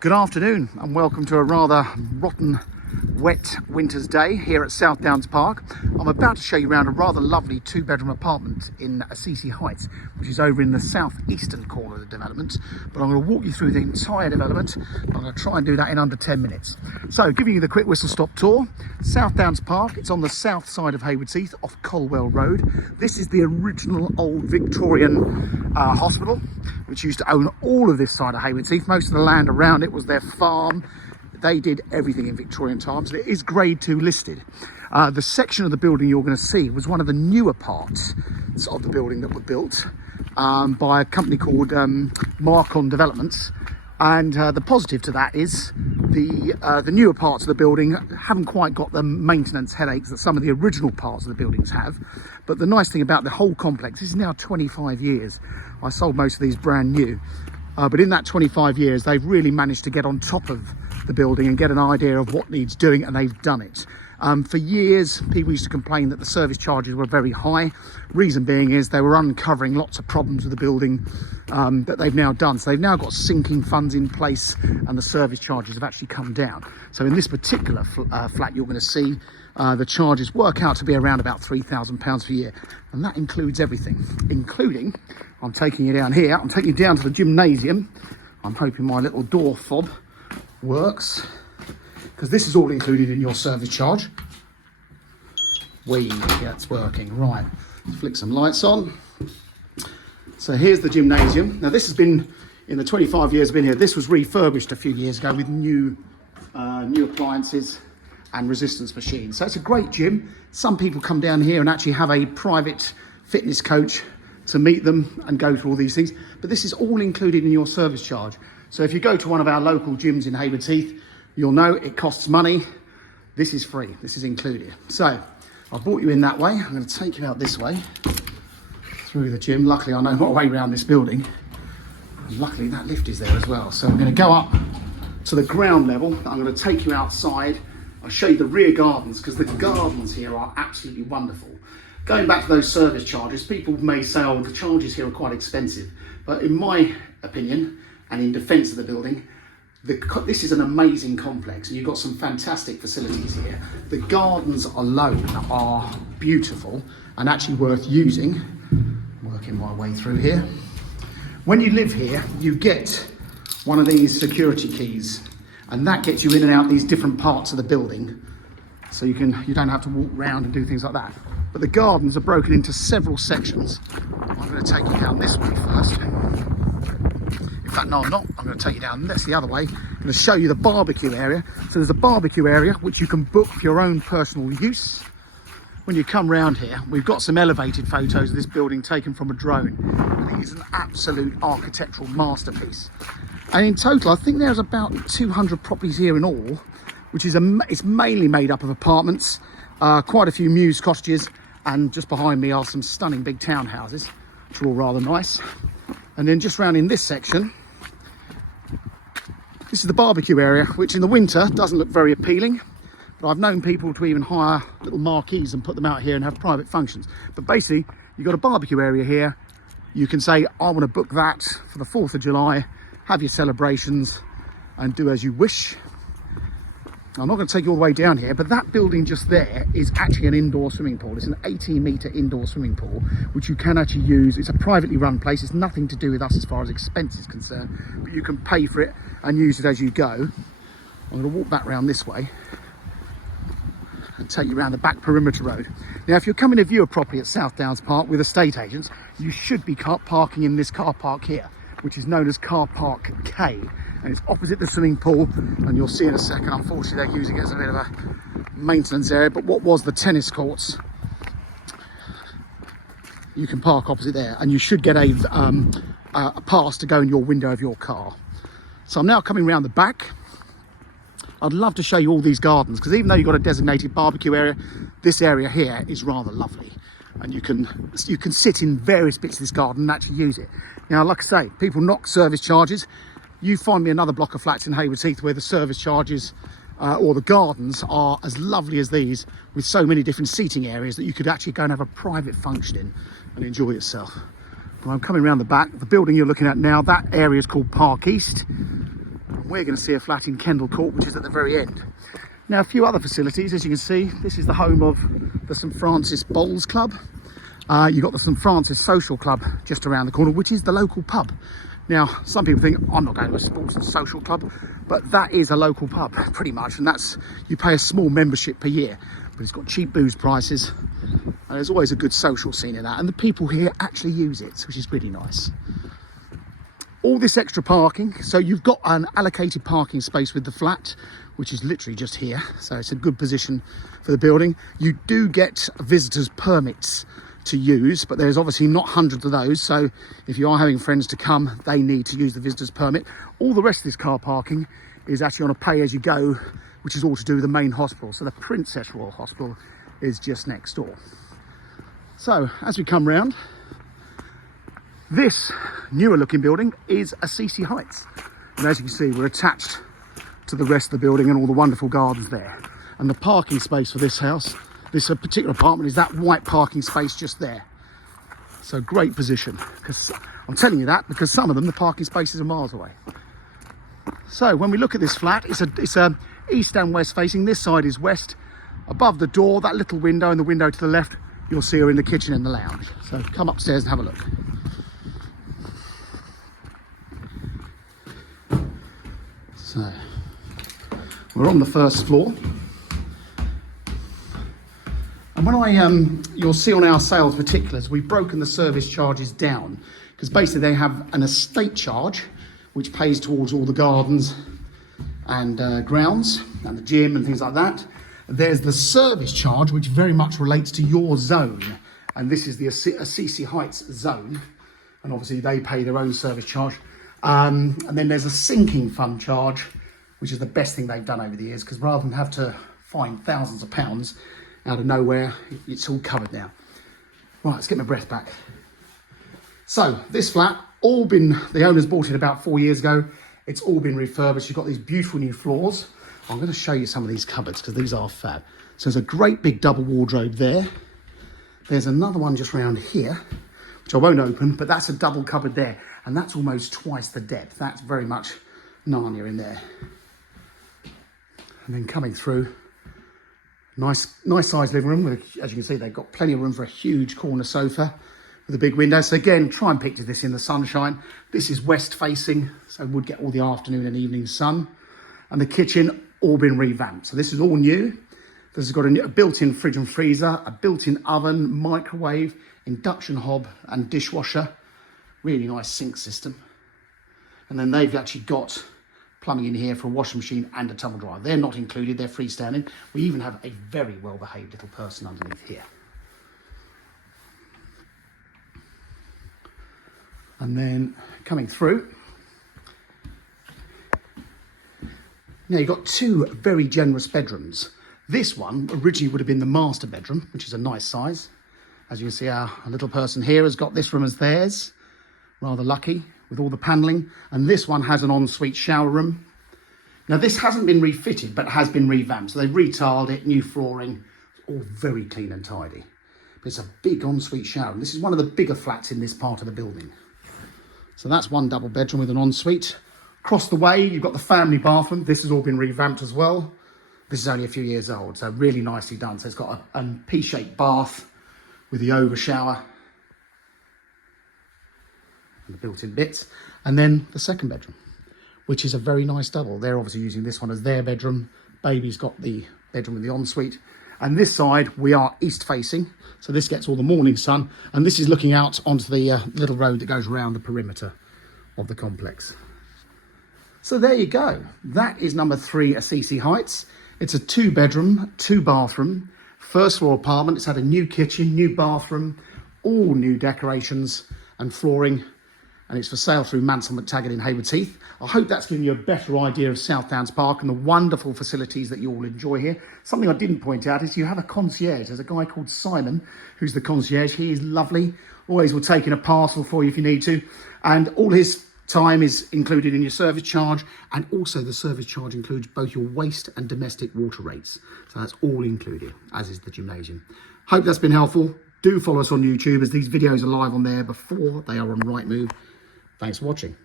Good afternoon and welcome to a rather rotten, wet winter's day here at Southdowns Park. I'm about to show you around a rather lovely two-bedroom apartment in Assisi Heights, which is over in the southeastern corner of the development. But I'm going to walk you through the entire development. I'm going to try and do that in under 10 minutes. So, giving you the quick whistle-stop tour. Southdowns Park, it's on the south side of Haywards Heath off Colwell Road. This is the original old Victorian hospital, which used to own all of this side of Haywards Heath. Most of the land around it was their farm. They did everything in Victorian times. It is grade 2 listed. The section of the building you're going to see was one of the newer parts of the building that were built by a company called Marcon Developments. And the positive to that is the newer parts of the building haven't quite got the maintenance headaches that some of the original parts of the buildings have. But the nice thing about the whole complex, this is now 25 years. I sold most of these brand new. But in that 25 years, they've really managed to get on top of the building and get an idea of what needs doing, and they've done it. For years, people used to complain that the service charges were very high. Reason being is they were uncovering lots of problems with the building that they've now done. So they've now got sinking funds in place and the service charges have actually come down. So in this particular flat you're going to see, the charges work out to be around about £3,000 per year. And that includes everything, including, I'm taking you down here, I'm taking you down to the gymnasium. I'm hoping my little door fob works, because this is all included in your service charge. Yeah, it's working. Right, let's flick some lights on. So here's the gymnasium. Now this has been, in the 25 years I've been here, this was refurbished a few years ago with new appliances and resistance machines. So it's a great gym. Some people come down here and actually have a private fitness coach to meet them and go through all these things. But this is all included in your service charge. So if you go to one of our local gyms in Haywards Heath, you'll know it costs money. This is free, this is included. So I've brought you in that way. I'm going to take you out this way through the gym. Luckily I know my way around this building. And luckily that lift is there as well. So I'm going to go up to the ground level. I'm going to take you outside. I'll show you the rear gardens, because the gardens here are absolutely wonderful. Going back to those service charges, people may say, oh, the charges here are quite expensive. But in my opinion, and in defence of the building, this is an amazing complex, and you've got some fantastic facilities here. The gardens alone are beautiful and actually worth using. Working my way through here. When you live here, you get one of these security keys, and that gets you in and out these different parts of the building. So you don't have to walk around and do things like that. But the gardens are broken into several sections. I'm going to take you down this way first. In fact, no, I'm not. I'm going to take you down this the other way. I'm going to show you the barbecue area. So there's a barbecue area which you can book for your own personal use. When you come round here, we've got some elevated photos of this building taken from a drone. I think it's an absolute architectural masterpiece. And in total, I think there's about 200 properties here in all, which is it's mainly made up of apartments, quite a few mews cottages, and just behind me are some stunning big townhouses, which are all rather nice. And then just round in this section, this is the barbecue area, which in the winter doesn't look very appealing, but I've known people to even hire little marquees and put them out here and have private functions. But basically, you've got a barbecue area here. You can say, I want to book that for the 4th of July, have your celebrations and do as you wish. I'm not going to take you all the way down here, but that building just there is actually an indoor swimming pool. It's an 18-metre indoor swimming pool, which you can actually use. It's a privately run place. It's nothing to do with us as far as expense is concerned, but you can pay for it and use it as you go. I'm going to walk back round this way and take you around the back perimeter road. Now, if you're coming to view a property at Southdowns Park with estate agents, you should be parking in this car park here, which is known as Car Park K, and it's opposite the swimming pool, and you'll see in a second, unfortunately they're using it as a bit of a maintenance area, but what was the tennis courts, you can park opposite there, and you should get a pass to go in your window of your car. So I'm now coming around the back. I'd love to show you all these gardens, because even though you've got a designated barbecue area, this area here is rather lovely. And you can sit in various bits of this garden and actually use it. Now, like I say, people knock service charges. You find me another block of flats in Haywards Heath where the service charges or the gardens are as lovely as these, with so many different seating areas that you could actually go and have a private function in and enjoy yourself. But I'm coming around the back. The building you're looking at now, that area is called Park East. we're going to see a flat in Kendall Court, which is at the very end. Now, a few other facilities, as you can see, this is the home of the St Francis Bowls Club. You've got the St Francis Social Club just around the corner, which is the local pub. Now, some people think, I'm not going to a sports and social club, but that is a local pub, pretty much. And that's, you pay a small membership per year, but it's got cheap booze prices. And there's always a good social scene in that. And the people here actually use it, which is really nice. All this extra parking, so you've got an allocated parking space with the flat, which is literally just here. So it's a good position for the building. You do get visitors permits to use, but there's obviously not hundreds of those. So if you are having friends to come, they need to use the visitors permit. All the rest of this car parking is actually on a pay as you go, which is all to do with the main hospital. So the Princess Royal Hospital is just next door. So as we come round, this newer looking building is Assisi Heights. And as you can see, we're attached to the rest of the building and all the wonderful gardens there. And the parking space for this house, this particular apartment, is that white parking space just there. So great position, because I'm telling you that because some of them, the parking spaces are miles away. So when we look at this flat, it's a east and west facing. This side is west. Above the door, that little window and the window to the left, you'll see her in the kitchen and the lounge. So come upstairs and have a look. So we're on the first floor. And when you'll see on our sales particulars, we've broken the service charges down because basically they have an estate charge which pays towards all the gardens and grounds and the gym and things like that. There's the service charge, which very much relates to your zone. And this is the Assisi Heights zone. And obviously they pay their own service charge. And then there's a sinking fund charge, which is the best thing they've done over the years, because rather than have to find thousands of pounds out of nowhere, it's all covered now. Right, let's get my breath back. So this flat, the owners bought it about 4 years ago. It's all been refurbished. You've got these beautiful new floors. I'm going to show you some of these cupboards because these are fab. So there's a great big double wardrobe there. There's another one just around here, which I won't open, but that's a double cupboard there. And that's almost twice the depth. That's very much Narnia in there. And then coming through, nice sized living room. As you can see, they've got plenty of room for a huge corner sofa with a big window. So again, try and picture this in the sunshine. This is west facing, so would get all the afternoon and evening sun. And the kitchen, all been revamped. So this is all new. This has got a built-in fridge and freezer, a built-in oven, microwave, induction hob and dishwasher. Really nice sink system. And then they've actually got plumbing in here for a washing machine and a tumble dryer. They're not included, they're freestanding. We even have a very well-behaved little person underneath here. And then coming through, now you've got two very generous bedrooms. This one originally would have been the master bedroom, which is a nice size. As you can see, our little person here has got this room as theirs. Rather lucky with all the panelling. And this one has an ensuite shower room. Now this hasn't been refitted, but has been revamped. So they've retiled it, new flooring, all very clean and tidy. But it's a big ensuite shower. And this is one of the bigger flats in this part of the building. So that's one double bedroom with an ensuite. Across the way, you've got the family bathroom. This has all been revamped as well. This is only a few years old, so really nicely done. So it's got a P-shaped bath with the over shower and the built-in bits. And then the second bedroom, which is a very nice double. They're obviously using this one as their bedroom. Baby's got the bedroom with the ensuite. And this side, we are east facing. So this gets all the morning sun. And this is looking out onto the little road that goes around the perimeter of the complex. So there you go. That is number 3 Assisi Heights. It's a 2-bedroom, 2-bathroom, first floor apartment. It's had a new kitchen, new bathroom, all new decorations and flooring. And it's for sale through Mansell McTaggart in Haywards Heath. I hope that's given you a better idea of Southdowns Park and the wonderful facilities that you all enjoy here. Something I didn't point out is you have a concierge. There's a guy called Simon who's the concierge. He is lovely. Always will take in a parcel for you if you need to. And all his time is included in your service charge, and also the service charge includes both your waste and domestic water rates. So that's all included, as is the gymnasium. Hope that's been helpful. Do follow us on YouTube, as these videos are live on there before they are on Rightmove. Thanks for watching.